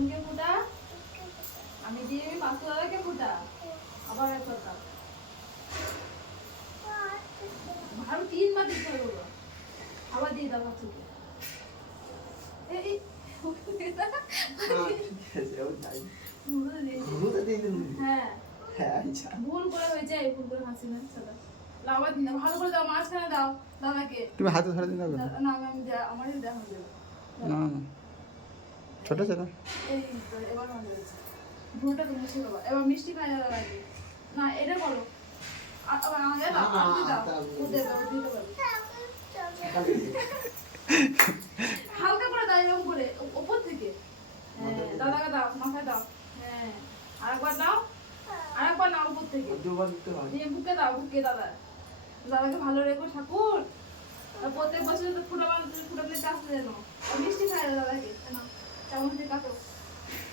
বোনকে ফুটা, আমি দিয়ে পাঁচু দাদাকে ফুটা, আবার একবার দাও। আমি 3 বার দিতে হবে বাবা, আবার দিয়ে দাও পাঁচুকে। এই হ্যাঁ ভুল করে হয়েছে, ভুল করে হাসি না সাদা। আবার দিন ভালো করে দাও, মাঝখানে দাও দাদাকে। তুমি হাতে ধরে দিন না, না আমি আমারই দেখা দেবো না ছোট ছোট। এই তো এবার ভালো হয়েছে, ভুলটা তো মুছে দেবো। এবার মিষ্টি খাই দাও লাগে না, এটা করো। আবার আমাকে দাও, আমাকে দাও, ও দেবে, ও দিতে পারবে। হালকা করে দাও, এরকম করে ওপর থেকে। হ্যাঁ দাদাকে দাও, মাথায় দাও। হ্যাঁ আরেকবার দাও, আরেকবার নাও উপর থেকে। দিয়ে বুকে দাও, বুকে দাদা। দাদাকে ভালো রেখো ঠাকুর। প্রত্যেক বছর তো ফুটাবার